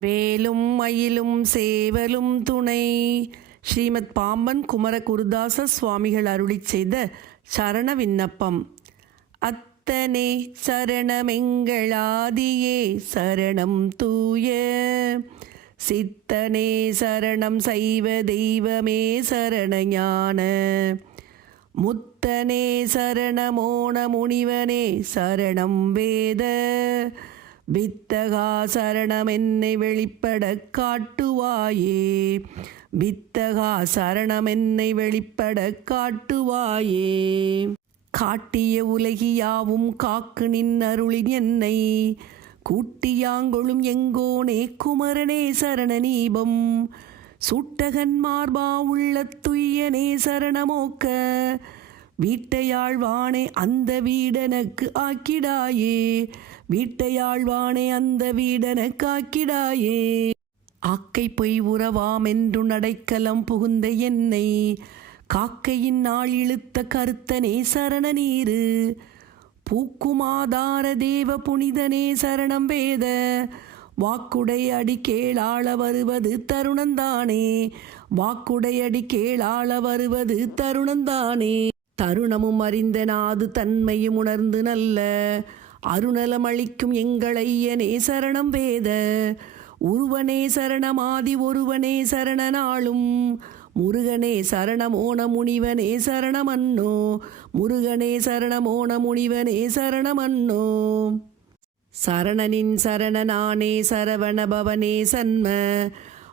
வேலும் மயிலும் சேவலும் துணை. ஸ்ரீமத் பாம்பன் குமர குருதாச சுவாமிகள் அருளி செய்த சரண விண்ணப்பம். அத்தனே சரணமெங்களாதியே சரணம் தூய. சித்தனே சரணம் சைவ தெய்வமே சரணஞான முத்தனே சரணமோன முனிவனே சரணம் வேத. வித்தகா சரணம் என்னை வெளிப்பட காட்டுவாயே. வித்தகா சரணம் என்னை வெளிப்பட காட்டுவாயே. காட்டிய உலகியாவும் காக்கு நின் அருளின் என்னை. கூட்டியாங்கொழும் எங்கோனே குமரனே சரணநீபம். சுட்டகன் மார்பா உள்ள துய்யனே சரணமோக்க. வீட்டையாழ்வானே அந்த வீடனுக்கு ஆக்கிடாயே. வீட்டையாழ்வானே அந்த வீடன காக்கிடாயே. ஆக்கை பொய் உறவாம் என்று நடைக்கலம் புகுந்த என்னை. காக்கையின் நாள் இழுத்த கருத்தனே சரண நீரு பூக்குமாதார தேவ புனிதனே சரணம் வேத. வாக்குடை அடி கேளாள வருவது தருணந்தானே. வாக்குடை அடி கேளாள வருவது தருணந்தானே. தருணமும் அறிந்த நாது தன்மையும் உணர்ந்து நல்ல. அருணலம் அளிக்கும் எங்களையனே சரணம் வேத. உருவனே சரணமாதி ஒருவனே சரணனாளும் முருகனே சரணமோன முனிவனே சரணமன்னோ. முருகனே சரணமோன முனிவனே சரணமன்னோ. சரணனின் சரணனானே சரவண பவனே சன்ம.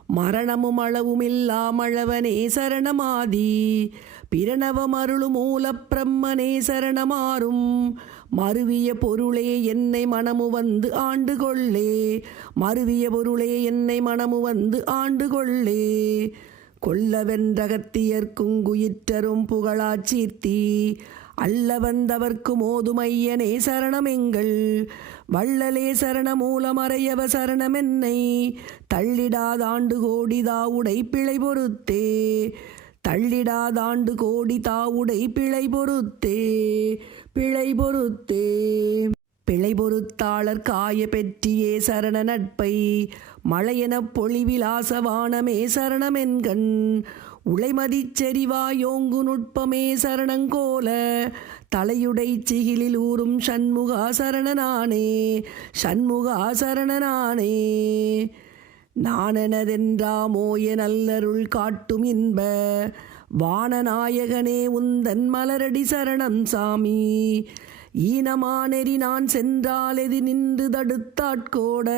மரணமும் அளவுமில்லாமளவனே சரணமாதி. பிரணவம் அருளும் மூலப் பிரம்மனே சரணமாறும் மருவிய பொருளே என்னை மனமு வந்து ஆண்டு கொள்ளே மருவிய பொருளே என்னை மனமு வந்து ஆண்டு கொள்ளே கொல்லவென்றகத்தியர்க்கும் குயிற்றரும் புகழாச்சீர்த்தி அல்ல வந்தவர்க்கு மோதுமையனே சரணமெங்கள். வள்ளலே சரண மூலமறையவ சரணமென்னை. தள்ளிடாதாண்டு கோடிதா உடை பிழை பொறுத்தே தள்ளிடாதாண்டு கோடி தாவுடை பிழை பொறுத்தே பிழை பொறுத்தே. பிழை பொறுத்தாளர் காய பெற்றியே சரண நட்பை மழையெனப் பொழிவிலாசவானமே சரணமென்கண் உளைமதி செறிவாயோங்கு நுட்பமே சரணங்கோல தலையுடை சிகிலில் ஊறும் சண்முகா சரணனானே சண்முகா சரணனானே நானெனதென்றாமோய நல்லருள் காட்டும் இன்ப வானநாயகனே உந்தன் மலரடி சரணம் சாமி. ஈனமானெறி நான் சென்றால் எதி நின்று தடுத்தாட்கோட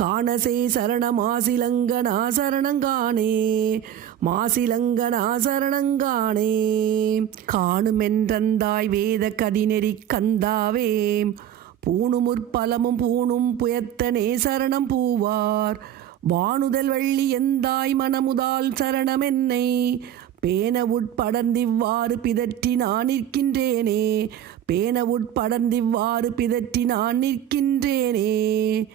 காணசே சரண மாசிலங்கனா சரணங்கானே மாசிலங்கனா சரணங்கானே காணுமென்றந்தாய் வேத கதிநெறி கந்தாவே. பூணுமுற்பலமும் பூணும் புயத்தனே சரணம் பூவார். வானுதல் வள்ளி எந்தாய் மனமுதால் சரணமென்னை? பேன உட்படர்ந்திவ்வாறு பிதற்றி நான் நிற்கின்றேனே. பேன உட்படர்ந்திவ்வாறு பிதற்றி நான் நிற்கின்றேனே.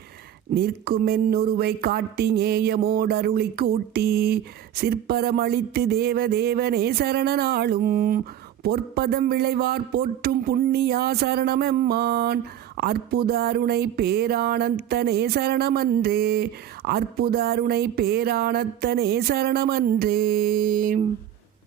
நிற்குமென்னுருவை காட்டி நேயமோடருளி கூட்டி சிற்பரமளித்து தேவ தேவனே சரணனாளும் பொற்பதம் விளைவார் போற்றும் புண்ணியா சரணமெம்மான். அற்புத அருணை பேரானந்தனே சரணமன்றே. அற்புத அருணை பேரானந்தனே சரணமன்றே.